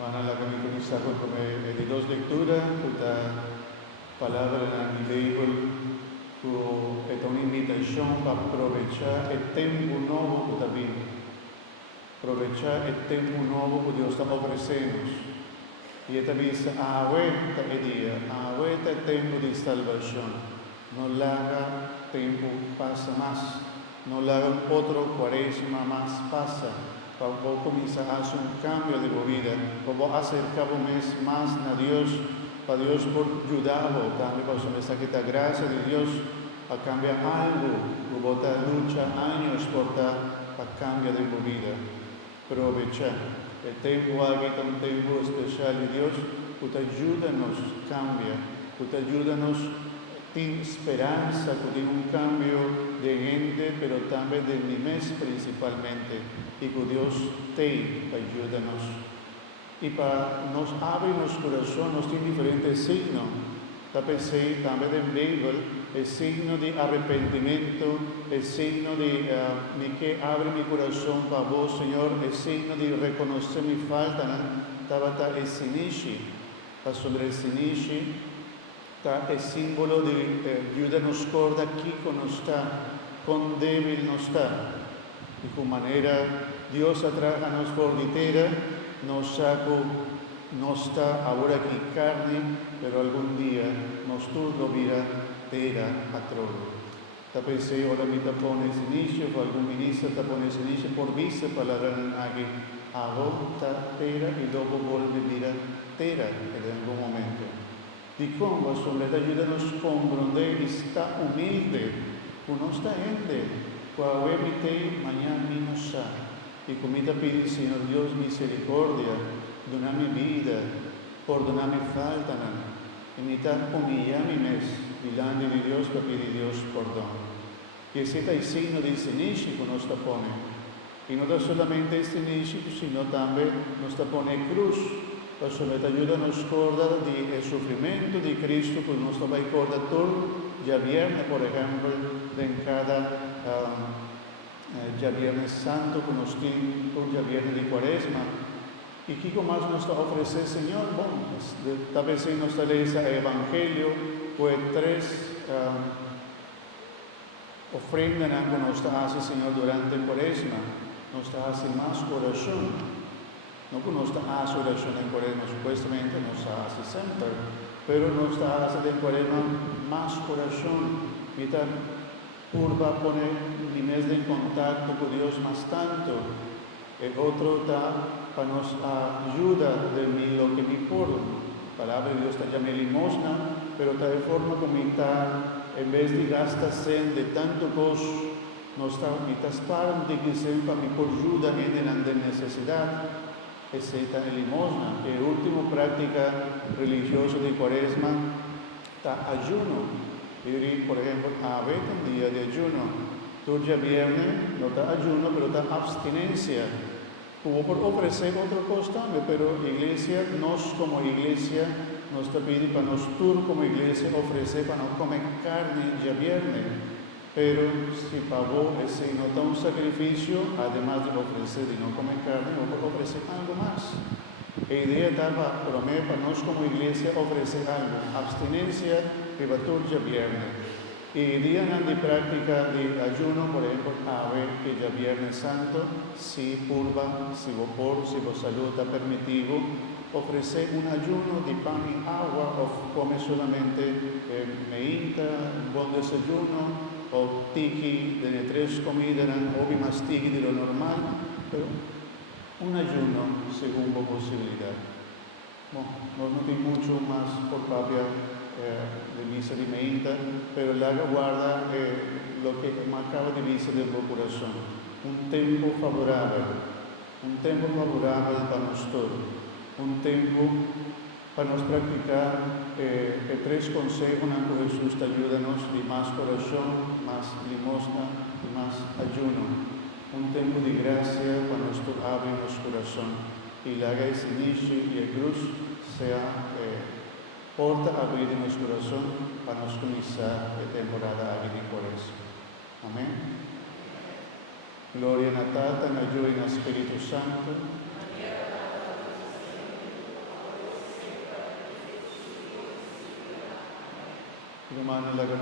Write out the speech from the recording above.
Manala kami kumisahon kung may dos lectura, kuta palabra na Bible, ku itong invitação para aproveitar o tempo novo que está vindo. Aproveitar o tempo novo que Deus está oferecendo. E esta vista, aguenta o dia, aguenta o tempo de salvação. Não larga tempo passa mais. Não larga outro quaresma mais passa. Para começar a hacer un cambio de vida, para acercar más a Dios, para Dios por ayudarlo, también para esta gracia de Dios a cambiar algo, para lucha años para cambiar de vida. Aprovechar el tiempo aquí, un tiempo especial de Dios, que te ayuda a nos cambiar, que te ayuda a nos tener esperanza, que tiene un cambio de gente, pero también de mi mes principalmente. Y que Dios te ayúdanos. Y para nos abre nuestro corazón, nos tiene diferentes signos. También en la Biblia, el signo de arrepentimiento, el signo de que abre mi corazón para vos, Señor, el signo de reconocer mi falta, estaba el sinishi, sobre el sinishi, está el símbolo de ayudarnos corda aquí con está, con débil no está. De qué manera Dios atraja-nos por ditera, nos saco, no está ahora aquí carne, pero algún día nos turno virá tera a trono. Tapese ora mi tapones inicio, algún ministro tapones inicio por vice palabra aquí, agota tera y luego vuelve mira tera en algún momento. Di cómo sobre la ayuda nos comprender está humilde, uno está gente. Cuando emite mañana mismo sa, y comita pide, Señor Dios, misericordia, dona mi vida, perdona mi falta, y mitad humilla mi mes, delante de Dios, para pedir Dios perdón. Y ese es el signo de sinishi que nos pone. Y no solamente este sinishi, sino también nos pone cruz. La soleta ayuda nos corda del sufrimiento de Cristo, que nos va a recordar todo, ya viernes, por ejemplo, en cada ya Viernes Santo, que nos tiene ya Viernes de Cuaresma. ¿Y qué más nos ofrece el Señor? Bueno, tal vez nos trae ese Evangelio, pues tres ofrendas que nos hace el Señor durante el Cuaresma. Nos hace más corazón. No que nos hace oración en Cuaresma, supuestamente nos hace siempre, pero nos hace en Cuaresma más corazón. Mitad curva poner mi mes de contacto con Dios más tanto. El otro está para nos ayuda de mí lo que me por. Palabra de Dios está llama limosna, pero está de forma como está, en vez de gastarse de tanto costo, nos está mitad para de que sepa mi por ayuda en la necesidad. Ese está en limosna. El último práctica religiosa de Cuaresma está ayuno. Por ejemplo, haber un día de ayuno. Tú ya viernes no está ayuno, pero está abstinencia. Hubo por ofrecer otra cosa, pero iglesia, nos como iglesia, nos está pidiendo para nosotros como iglesia ofrecer para no comer carne ya viernes. Pero si pagó ese no está un sacrificio, además de ofrecer y no comer carne, no puede ofrecer algo más. La idea estaba para nosotros como iglesia ofrecer algo, abstinencia, privatura viernes. Y día de práctica de ayuno, por ejemplo, a ver que ya Viernes Santo, si purva, si vos salud está permitido, ofrecer un ayuno de pan y agua o come solamente meinta, un buen desayuno, o tiki de 3 comidas, o más tiki de lo normal, pero un ayuno según la posibilidad. Bueno, no tiene mucho más por propia de misa de meinta, pero la guarda lo que me acaba de misa del corazón. Un tiempo favorable para nosotros, un tiempo para nos practicar 3 consejos que Jesús te ayúdanos de más corazón, más limosna y más ayuno. Un tiempo de gracia para nuestro abre nuestro corazón y la haga ese inicio y el cruz sea porta abrir en nuestro corazón para nos comenzar la temporada de Cuaresma. Amén. Gloria a Tata, a Hijo y al Espíritu Santo. Romano la